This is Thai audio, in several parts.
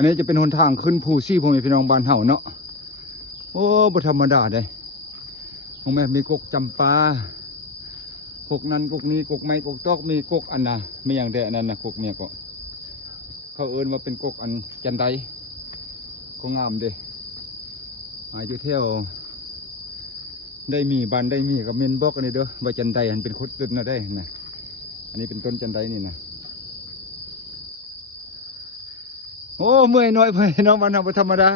นนี้จะเป็นหนทางขึ้นภูซี่พ่อแม่พี่น้องบ้านเฮาเนาะโอ้บ่ธรรมดาเด้พ่อแม่มีกกจำปากกนั้นกกนี้กกไม้กกตอกมีกกอันน่ะไม่อย่างใดอันนั้นนะกกเนี่ยก็เขาเอิ้นว่าเป็นกกอันจันไดก็งามเด้อยู่เที่ยวได้มีบานได้มีกับเมนบอกอันนี้เด้อว่าจันไดอันเป็นคดต้นน่ะได้นะอันนี้เป็นต้นจันไดนี่นะโอ้เมื่อยน้อยไปน้องมันบ่ธรรมดา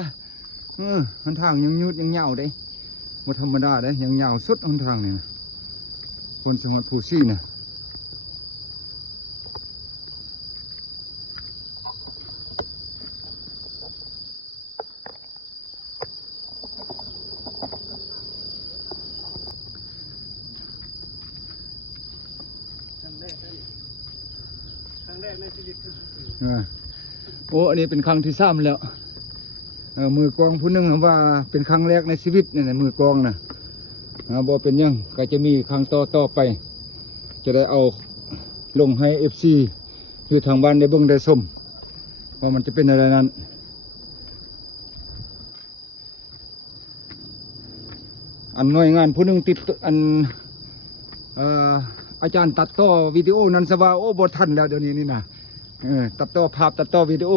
หนทางยังยืดยังยาวได้บ่ธรรมดาได้ยังยาวสุดหนทางนี่นะคนสมัครผู้ซี่นะครั้งแรกในชีวิตโอ้อันนี้เป็นครั้งที่3แล้วมือกองผู้นึงว่าเป็นครั้งแรกในชีวิตเนี่ยมือกองนะบ่เป็นยังก็จะมีครั้งต่อไปจะได้เอาลงให้ FC อยู่ทางบ้านได้เบิ่งได้ชมว่ามันจะเป็นอะไรนั้นอันหน่วยงานผู้นึงติดอันอาจารย์ตัดต่อวิดีโอนั้นสว่าโอ้บ่ทันแล้วเดี๋ยวนี้นี่นะตัดต่อภาพตัดต่อวิดีโอ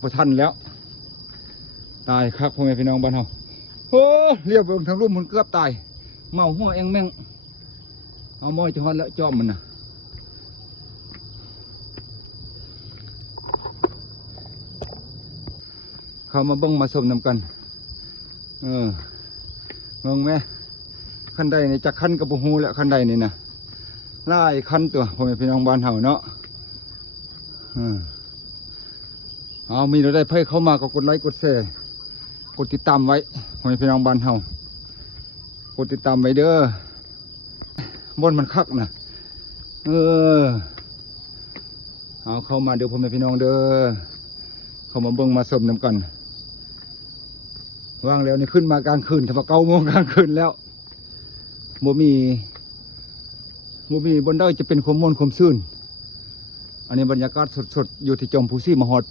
บ่ทันแล้วตายคักพ่อแม่พี่น้องบ้านเฮาโอ้เรียบเบิ่งทางลุ่มมันเกือบตายเมาหัวแองแม่งเอาม้อยจะฮอดแล้วจอมมันนะเข้ามาเบิ่งมาชมนำกันเบิ่งแม่คันใดนี่จักคันกับบ่ฮู้แล้วคันใดนี่นะหลายคันตัวพ่อแม่พี่น้องบ้านเฮาเนาะเอามีเราได้เพื่อเข้ามาก็กดไลค์กดแชร์กดติดตามไว้พ่อแม่พี่น้องบ้านเฮากดติดตามไว้เด้อบนมันคักนะเอาเข้ามาเดี๋ยวพ่อแม่พี่น้องเด้อเข้ามาเบิ่งมาชมนำกันว่างแล้วนี่ขึ้นมากลางคืนถ้าว่า9 โมงกลางคืนแล้วบ่มีบนได้จะเป็นความม่วนความซื่นอันนี้บรรยากาศสดๆอยู่ที่จอมภูซี่มหอด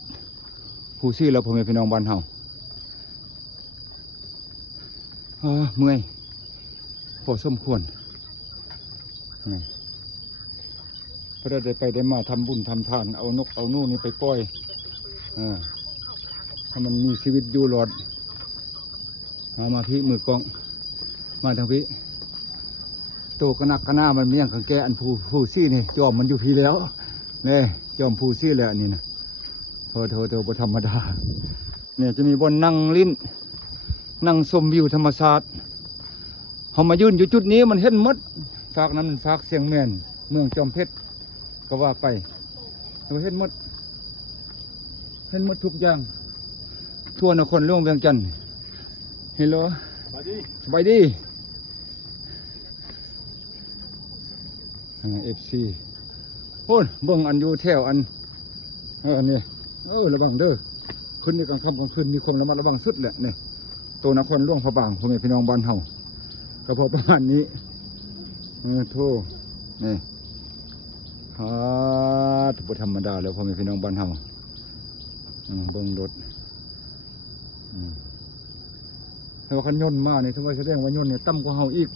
ภูซี่แล้วพ่อแม่พี่น้องบ้านเฮาเมื่อยพอสมควรเพราะได้ไปได้มาทำบุญทำทานเอานกเอานู่นนี่ไปปล่อยให้มันมีชีวิตอยู่หลอดมาพี่มือกองมาทางพี่โตกระนักกระหน้ามันเมี่ยงขังแกอันภูซี่นี่จอมมันอยู่พี่แล้วเนี่ยจอมภูซี่แล้วนี่นะโถบ่ธรรมดาเนี่ยจะมีบนนั่งลิ้นนั่งชมวิวธรรมชาติเขามายืนอยู่จุดนี้มันเห็นมดฝากนั้นฝากเสียงแม่นเมืองจอมเพชรก็ว่าไปเราเห็นมดทุกอย่างทั่วนครหลวงเวียงจันทร์เฮลโลสบายดีFC โอ้ยเบิ่งอันอยู่แถวอันนี่ระวังเด้อขึ้นในกลางค่ำกลางคืนมีความระมัดระวังสุดแหละเนี่ยตัวนครหลวงพระบางพ่อแม่พี่น้องบ้านเฮาก็พอประมาณนี้โธ่นี่บ่ธรรมดาแล้วพ่อแม่พี่น้องบ้านเฮาเบิ่งรถถ้าว่าคันยนต์มาเนี่ยถือว่าแสดงว่ายนต์เนี่ยต่ำกว่าเฮาอีก